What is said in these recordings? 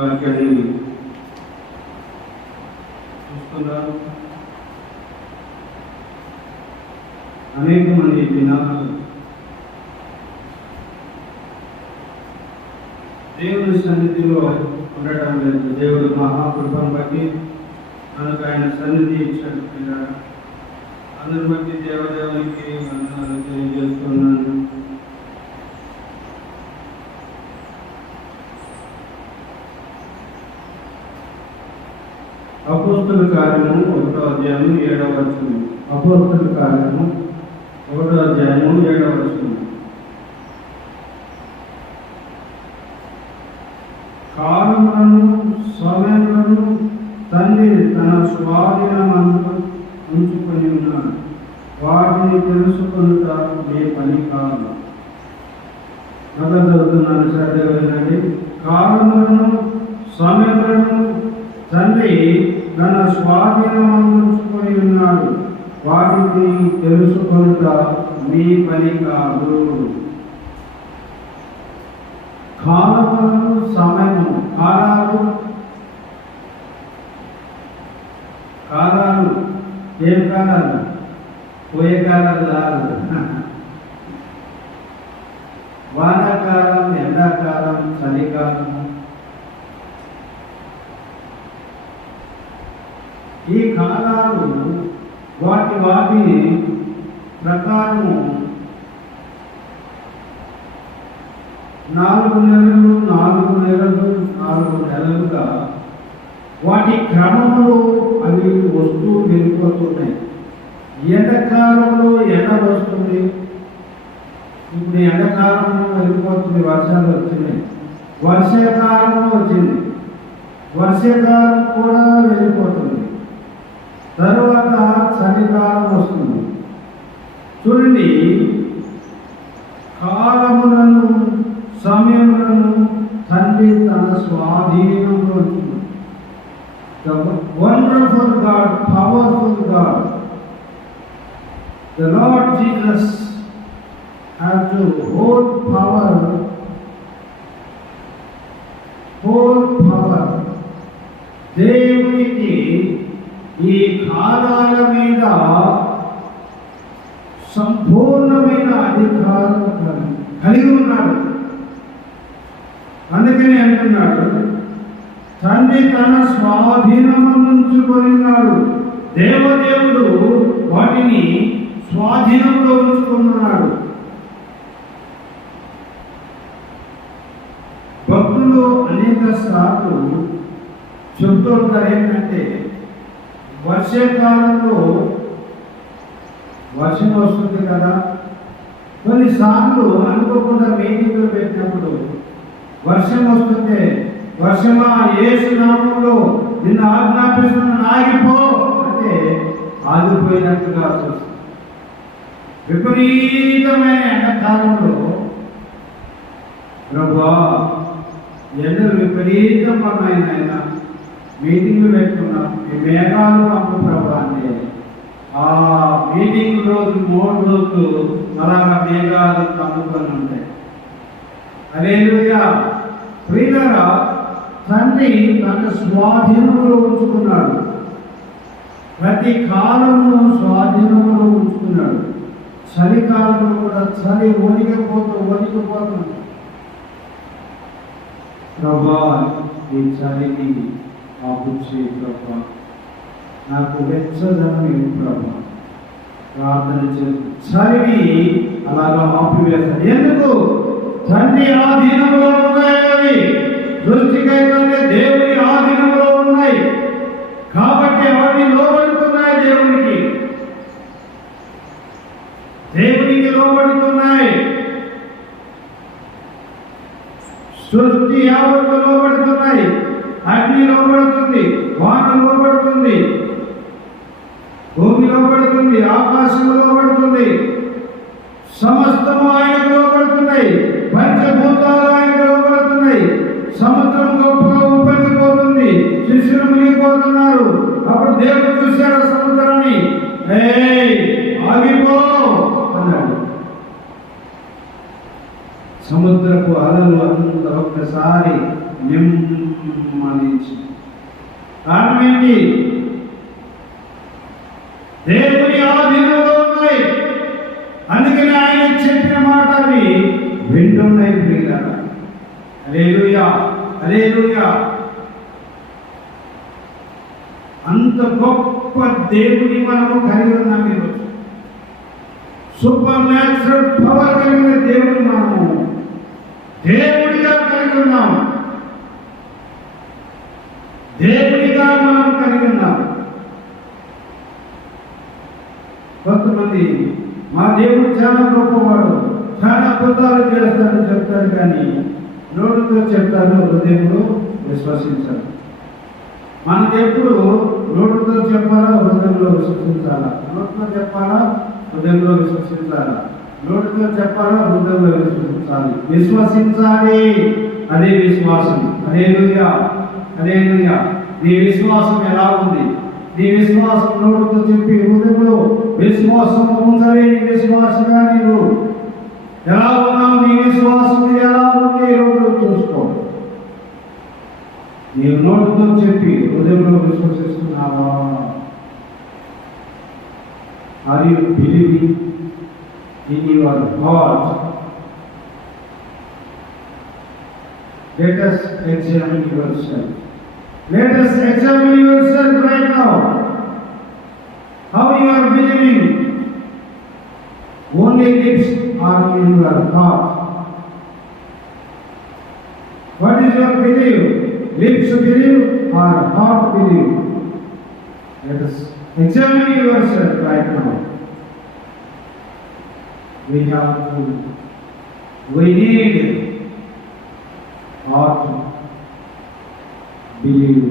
చూస్తున్నారు. అనేక మంది జనాలు దేవుని సన్నిధిలో ఉండటం లేదు. దేవుడు మహాకృపను బట్టి మనకు ఆయన సన్నిధి ఇచ్చాడు. అందరి బట్టి దేవదేవునికి వందనాలు తెలియజేస్తున్నాను. అపోస్తలుల కార్యము 1వ అధ్యాయము 7వ వచనం. అపోస్తలుల కార్యము 1వ అధ్యాయము 7వ వచనం. కాలములను సమయములను తండ్రి తన స్వాధీనమందు ఉంచుకొని ఉన్నాడు. వాటిని తెలుసుకొనుట మీ పని కాదు. చదువుతున్నాను, శ్రద్ధగా వినండి. కాలములను సమయములను తండ్రి తన స్వాధీనమందు ఉంచుకొని ఉన్నాడు. వాటిని తెలుసుకొనుట మీ పని కాదు. కాలములను సమయము, కాలాలు ఏం కాలాలు? పోయే కాలాలు కాదు. వానాకాలం, ఎండాకాలం, చలికాలం. ఈ కాలాలు వాటి ప్రకారము 4 నెలలుగా వాటి క్రమములు అవి వస్తూ వెళ్ళిపోతున్నాయి. ఎండాకాలంలో ఎండ వస్తుంది. ఇప్పుడు ఎండాకాలంలో వెళ్ళిపోతుంది, వర్షాలు వచ్చినాయి. వర్షాకాలంలో వచ్చింది, వర్షాకాలం కూడా వెళ్ళిపోతుంది. తరువాత చలికాలం వస్తుంది. చూడండి, కాలములను సమయములను తండ్రి తన స్వాధీనంలో ఉంచుకున్నాడు. The wonderful God, powerful God, the Lord Jesus had to hold power. దేవునికి ఈ కాలాల మీద సంపూర్ణమైన అధికారం కలిగి ఉన్నాడు. అందుకని అంటున్నాడు, తండ్రి తన స్వాధీనముంచుకొని ఉన్నాడు. దేవదేవుడు వాటిని స్వాధీనంలో ఉంచుకున్నాడు. భక్తులు అనేక సార్లు చెబుతూ ఉంటారు ఏంటంటే, వర్షాకాలంలో వర్షం వస్తుంది కదా. కొన్నిసార్లు అనుకోకుండా మీటింగ్లు పెట్టినప్పుడు వర్షం వస్తుంటే, వర్షమా యేసు నామములో నిన్ను ఆజ్ఞాపిస్తున్న ఆగిపో అంటే ఆగిపోయినట్టుగా చూస్తుంది. విపరీతమైన ఎండాకాలంలో ప్రభువా ఎండలు విపరీతమైన మీటింగ్లు పెట్టుకున్నాం, ఈ మేఘాలు పంపు ప్రభు అంటే ఆ మీటింగ్ రోజు 3 రోజులు అలాగా మేఘాలు కమ్ముకొని ఉంటాయి. హల్లెలూయా. ప్రియులారా, తండ్రి తన స్వాధీనంలో ఉంచుకున్నాడు. ప్రతి కాలమును స్వాధీనంలో ఉంచుకున్నాడు. చలికాలంలో కూడా చలి వణికిపోతుంది. ప్రభా ఈ చలిని ఆపుచే ప్రభా, నాకు వెచ్చదనం ప్రభా, ప్రార్థన చేస్తూ చలిని అలాగా ఆపివేస్తాడు. ఎందుకు? తండ్రి ఆధీనంలో ఉన్నాయి. అవి దృష్టికైతే దేవుని ఆధీనంలో ఉన్నాయి కాబట్టి అవన్నీ లోబడుతున్నాయి. దేవునికి లోబడుతున్నాయి. సృష్టి యావత్తు లోబడుతున్నాయి. అగ్ని లోబడుతుంది, వాన లోబడుతుంది, భూమి లోబడుతుంది, ఆకాశం లోబడుతుంది. సమస్తము ఆయనకు లోబడుతున్నాయి. పంచభూతాలు ఆయనకు లోబడుతున్నాయి. సముద్రం గొప్పగా ఉప్పొంగిపోతుంది, శిష్యులు మునిగిపోతున్నారు. అప్పుడు దేవుడు చూశాడు సముద్రాన్ని, ఆగిపో అన్నాడు. సముద్రపు అలలు అంత ఒక్కసారి నెమ్మదిగా ఏంటి? దేవుని ఆధీనంలో ఉన్నాయి. అందుకని ఆయన చెప్పిన మాట అవి వింటున్నాయి ప్రియులారా. హల్లెలూయా, హల్లెలూయా. అంత గొప్ప దేవుని మనము కలిగి ఉన్నాం. ఈరోజు సూపర్ న్యాచురల్ పవర్ కలిగిన దేవుని మనము దేవుడిగా కలిగి ఉన్నాం. దేవుడిగా మనం కలిగి ఉన్నాం. కొంతమంది మా దేవుడు చాలా గొప్పవాడు, చాలా అద్భుతాలు చేస్తాడు చెప్తారు, కానీ నోటితో చెప్తారు, హృదయంలో విశ్వసించారు. మన దేవుడు నోటితో చెప్పాలా, హృదయంలో విశ్వసించాలా? నోటితో చెప్పాలా, హృదయంలో విశ్వసించాలా? నోటితో చెప్పాలా, హృదయంలో విశ్వసించాలి. విశ్వసించాలి, అదే విశ్వాసం. హల్లెలూయా, హల్లెలూయా. నీ విశ్వాసం ఎలా ఉంది? నీ విశ్వాసం నోటితో చెప్పి హృదయంలో విశ్వాసం ఉందని నీ విశ్వాసంగా నీవు ఎలా ఉన్నావు? నీ విశ్వాసం ఎలా ఉంది? ఈరోజు చూసుకో. నీవు నోటితో చెప్పి హృదయంలో విశ్వసిస్తున్నావా? Are you believing in your heart? Let us examine yourself. Let us examine yourself right now. How you are believing? Only lips are in your heart. What is your belief? Lips believe or heart believe? Let us examine yourself right now. We need heart believe.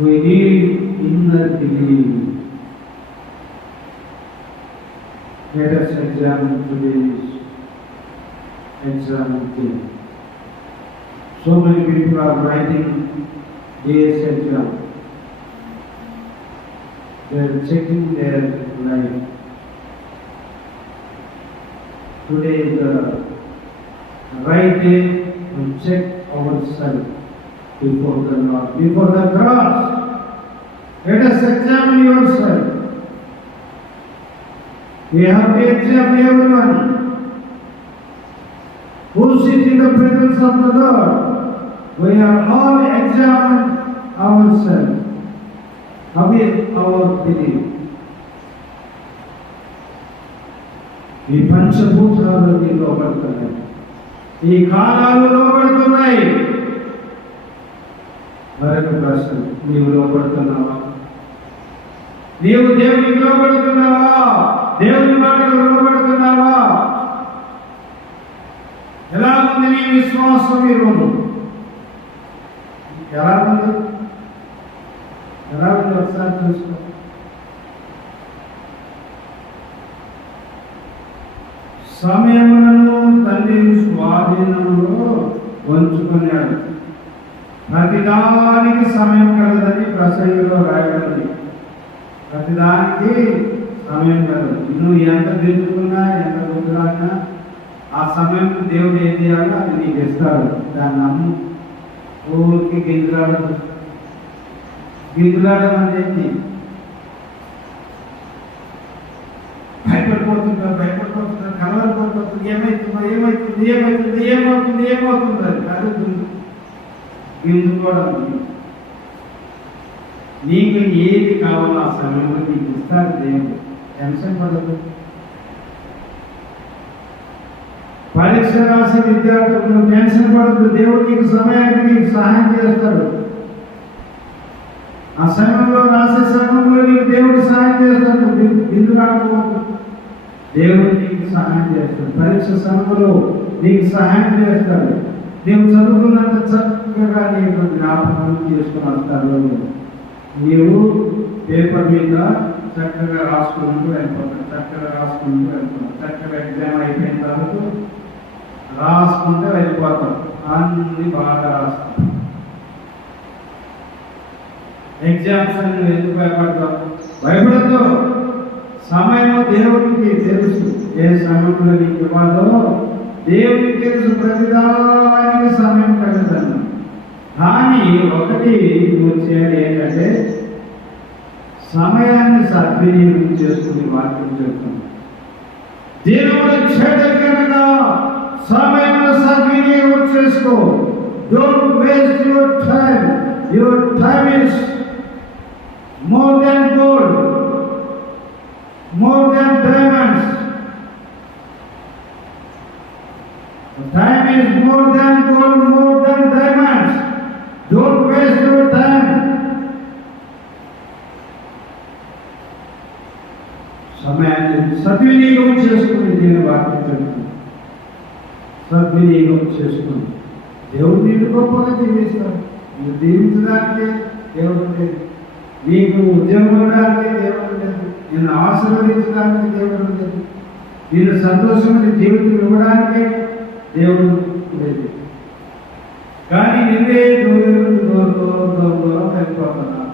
We need inner belief. Let us examine today's exam thing. So many people are writing DS exam. They are checking their life. Today is the right day to check ourselves before the Lord, before the cross. Let us examine yourself. We have to examine everyone who sit in the presence of the Lord. We are all examined ourselves. How is our belief? ఈ పంచభూతాలకి లోపడుతున్నాయి, ఈ కాలాలు లోపడుతున్నాయి. మరొక ప్రశ్న, నీవు లోపడుతున్నావా? నీవు దేవునికి లోపడుతున్నావా? దేవుని మాటలు లోపడుతున్నావా? ఎలా ఉంది నీ విశ్వాసం ఈరోజు? ఎలా ఉంది? ఎలా ఉంది? ఒకసారి చూసుకో. సమయములను తండ్రి స్వాధీనంలో ఉంచుకున్నాడు. ప్రతిదానికి సమయం కలదని ప్రసంగిలో రాయబడింది. ప్రతిదానికి సమయం కలదు. నువ్వు ఎంత దిద్దుకున్నా, ఎంత గుర్తురాడినా ఆ సమయం దేవుడు ఏం చేయాలో అది నీకు ఇస్తాడు. దాన్ని నమ్ము. ఊరికి గింజలాడదు. గింజలాడడం అనేది భయపడిపోతున్నారు, కలవరిపోతుంది. ఏమవుతుందో ఏమవుతుంది ఏమవుతుంది ఏమవుతుంది ఏమవుతుంది అది గింజుకోవడం. నీకు ఏది కావాలో ఆ సమయంలో నీకు ఇస్తాడు దేవుడు. టెన్షన్ పడదు. పరీక్ష రాసే విద్యార్థులు టెన్షన్ పడద్దు. దేవుడు నీకు సమయానికి నీకు సహాయం చేస్తాడు. ఆ సమయంలో రాసే సమయంలో నీకు దేవుడు సహాయం చేస్తాడు. బిందు రాకపోవద్దు. దేవుడు నీకు సహాయం చేస్తాడు. పరీక్ష సమయంలో నీకు సహాయం చేస్తాడు. నీవు చదువుకున్నంత చక్కగా నీకు జ్ఞాపకం చేసుకుని వస్తాడు. నీవు పేపర్ మీద చక్కగా రాసుకుంటూ వెళ్ళిపోతాడు. చక్కగా రాసుకుంటూ వెళ్ళిపోతాడు. చక్కగా ఎగ్జామ్ అయిపోయిన తర్వాత రాసుకుంటూ వెళ్ళిపోతాం. అన్ని బాగా రాస్తాం. ఎగ్జామ్స్ అని ఎందుకు భయపడతాం? భయపడద్దు. సమయం దేవుడికి తెలుసు. ఏ సమయంలో నీకు ఇవ్వాలో దేవుడికి తెలుసు. ప్రతిదానికి సమయం కలదన్న. నువ్వు చేయాలి ఏంటంటే సమయాన్ని సద్వినియోగం చేసుకుని వాక్యం చెప్తుంది. దేవుడు చేయడం కనుక సమయాన్ని సద్వినియోగం చేసుకో. Don't waste your time. Your time is more than gold, more than diamonds. Time is more than gold, more than diamonds. Don't waste your time. సమయాన్ని సద్వినియోగం చేసుకుని దీని వాక్యం చెప్తుంది. సద్వినియోగం చేసుకుని దేవుడు నిన్ను గొప్పగా జీవిస్తాడు. నువ్వు జీవించడానికే దేవుడు లేదు, నీకు ఉద్యోగం ఇవ్వడానికి దేవుడు లేదు, నిన్ను ఆశీర్వదించడానికి దేవుడు లేదు, నిన్ను సంతోషమైన జీవితం ఇవ్వడానికి దేవుడు లేదు. కానీ నువ్వే దూరం వెళ్ళిపోతున్నావు.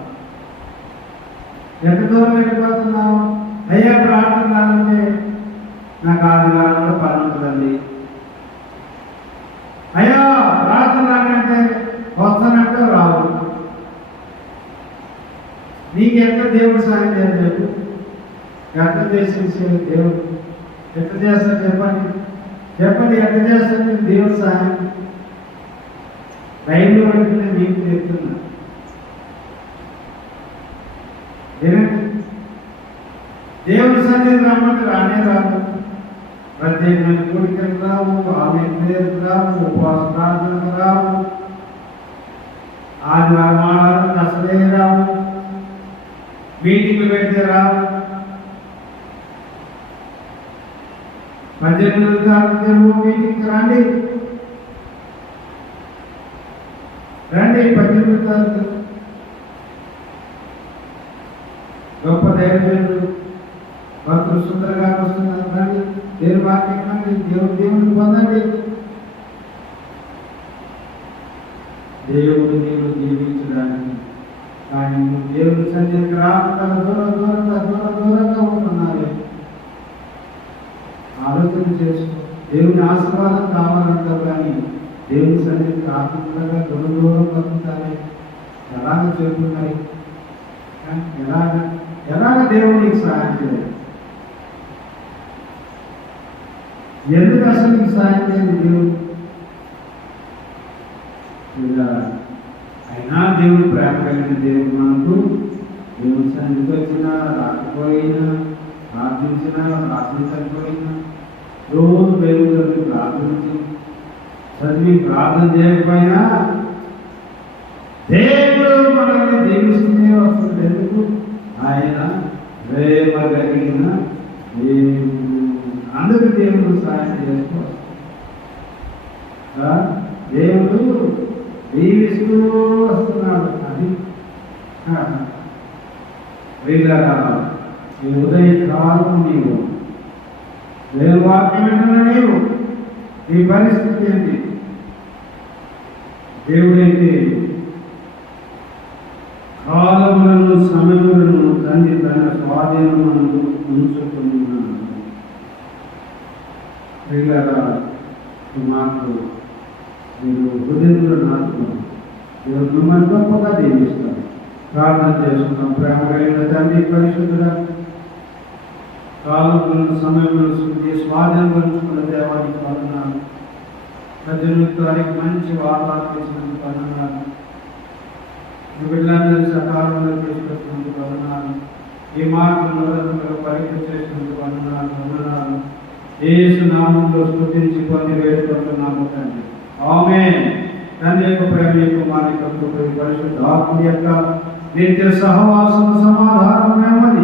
ఎంత దూరం వెళ్ళిపోతున్నావు? అయ్యా ప్రార్థన కాదంటే నాకు ఆదివారంలో పని ఉంటుందండి. అయ్యా ప్రార్థన రాకంటే వస్తానంటే రావు. నీకు ఎట్లా దేవుడు సాయం చేయాలి చెప్పు? ఎట్లా చేసేసి దేవుడు ఎట్లా చేస్తాడు చెప్పండి? చెప్పండి ఎట్లా చేస్తాడు దేవుడు సాయం? రైలు అంటే మీకు చెప్తున్నా ఏనండి, దేవుడి సన్నిధి రమ్మంటే రానే రాదు. ప్రత్యేకమైన కోరికలు రావు, ఆమె పేరు రావు, ఉపవాస ప్రార్థనలు రావు, ఆదివారం ఆడాలని అసలే రావు, మీటింగ్లు పెడితే రావు. 18 తారీఖు మీటింగ్కి రండి, 18 తారీఖు గొప్ప దైవజనుడు భక్తులు సుందరగా వస్తున్నారు. రండి, దేవుని వాక్యం రండి, దేవుడిని పొందండి. దేవుడు నీవు జీవించడానికి. కానీ నువ్వు దేవుని సన్నిధికి రాకుండా దూరంగా ఉంటున్నావే. ఆలోచన చేసుకో. దేవుని ఆశీర్వాదం కావాలంటావు, కానీ దేవుని సన్నిధికి రాకుండా దూరం బతుకుతానే. ఎలాగ చెప్తున్నాయి? ఎలాగ దేవుడికి సహాయం చేయాలి? ఎందుకు అసలు నీకు సహాయం చేయాలి దేవుడు? అయినా దేవుడు ప్రేమ కలిగిన దేవుడు. మనకు దేవుని సన్నిధికి వచ్చినా రాకపోయినా, ప్రార్థించకపోయినా, రోజు దేవుడికి ప్రార్థించి చదివి ప్రార్థన చేయకపోయినా దేవుడు మనల్ని దీవిస్తూనే వస్తుంది. ఎందుకు? ఆయన ప్రేమ కలిగిన దేవుడు. అందుకు దేవుడు సహాయం చేసుకోవాలి. దేవుడు దీవిస్తూ వస్తున్నాడు. అది ఈ ఉదయకాలం నీవు దేవుని వాక్యం వింటున్న నీవు, నీ పరిస్థితి ఏంటి? దేవుడైతే కాలములను సమయములను తండ్రి తన స్వాధీనమునందు ఉంచుకున్నాడు. మాకు మీరు హృదయంలో నాటుకున్నాం. దేవుడు మిమ్మల్ని గొప్పగా దీవిస్తాడు. ప్రార్థన చేసుకున్నాం. ప్రేమ కలిగిన తండ్రి పరిశుద్ధుడా, కాలములను సమయములను స్వాధీనంలో ఉంచుకున్న దేవానికి వందనాలు. 18 తారీఖు మంచి వాతావరణం ఇచ్చినందుకు వందనాలు. వీళ్ళందరూ సకాలంలో తీసుకొచ్చినందుకు వందనాలు. ఈ మార్గంలో పరీక్ష చేసినందుకు వందనాలు. యేసు నామములో స్తుతించి పొంది వేడుకుంటున్నాము తండ్రి. ఆమేన్. తండ్రి యొక్క ప్రేమ, కుమారుని యొక్క కృప, పరిశుద్ధాత్మ యొక్క నిత్య సహవాసం, సమాధానం, నెమ్మది